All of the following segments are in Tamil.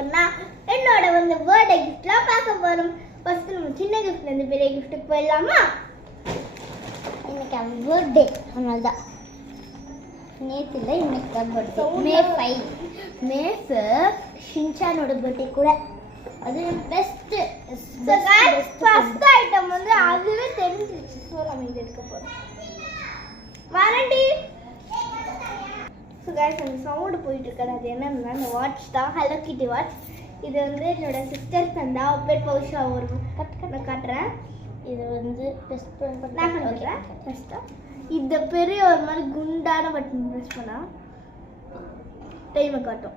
போறோம்னா என்னோட வந்து பர்த்டே கிஃப்ட்லாம் பார்க்க போறோம். ஃபர்ஸ்ட் நம்ம சின்ன கிஃப்ட்ல இருந்து பெரிய கிஃப்ட்டுக்கு போயிடலாமா? இன்னைக்கு அவன் பர்த்டே, அதனால தான் நேற்று இல்லை, இன்னைக்கு தான் பர்த்டே. மே 5 மே 5 ஷின்சானோட பர்த்டே கூட. அது பெஸ்ட் ஃபர்ஸ்ட் ஐட்டம் வந்து அதுவே தெரிஞ்சிருச்சு. ஸோ நம்ம இது எடுக்க போறோம். வாரண்டி. ஸோ கைஸ், அந்த சவுண்டு போயிட்டு இருக்காது, அது என்னன்னா அந்த வாட்ச் தான், ஹலோ கிட்டி வாட்ச். இது வந்து என்னோட சிஸ்டர் தந்தா, பேர் பவுஷா. ஒரு நான் காட்டுறேன். இது வந்து பெஸ்ட் நான் பண்ணுறேன். ஃபஸ்ட்டாக இந்த பெரிய ஒரு மாதிரி குண்டான பட்டன் ப்ரெஸ் பண்ணால் டைமை காட்டும்.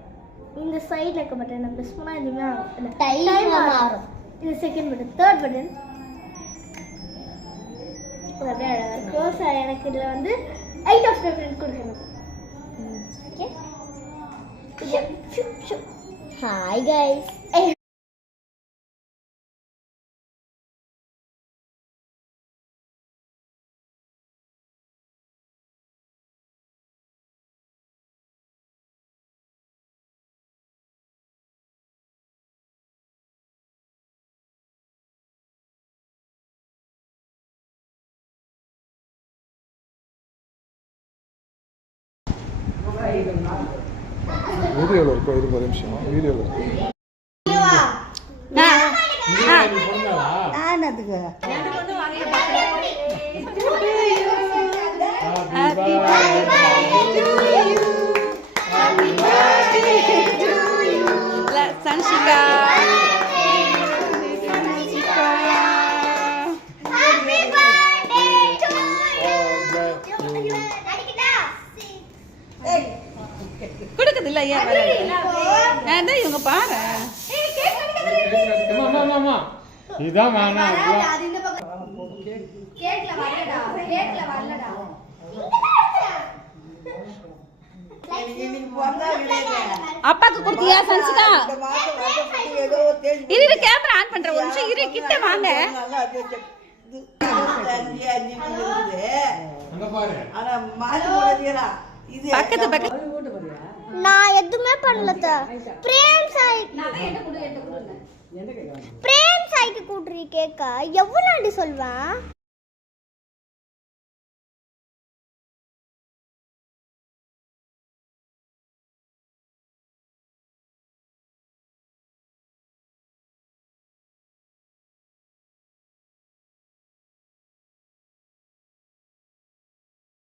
இந்த சைடில் இருக்க பட்டன் நான் ப்ரெஸ் பண்ணால் எதுவுமே ஆகும், டைம் மாறும். இது செகண்ட் பட்டன். தேர்ட் பட்டன் அப்படியே அழகாக க்ளோஸ். எனக்கு இதில் வந்து 8 ஆஃப் 10 கொடுக்கணும். Okay, hi guys. வீடியோவில் இருக்கும், இது ஒரு நிமிஷம் வீடியோவில் இருக்கும். சன்ஷிகா கொடுக்குது இல்ல? ஏன் இவங்க பாரு இதான் அப்பாக்கு கொடுத்தியா சன்ஷிகா? இரு கேமரா ஆன் பண்ற, ஒரு நிமிஷம் இரு, கிட்ட வாங்க. பக்கத்து பக்கத்து நான் எதுவுமே பண்ணல. பிரேம் சாய்க்கு கூட்டுறீ கேக்கா எவ்வளோ சொல்வேன்.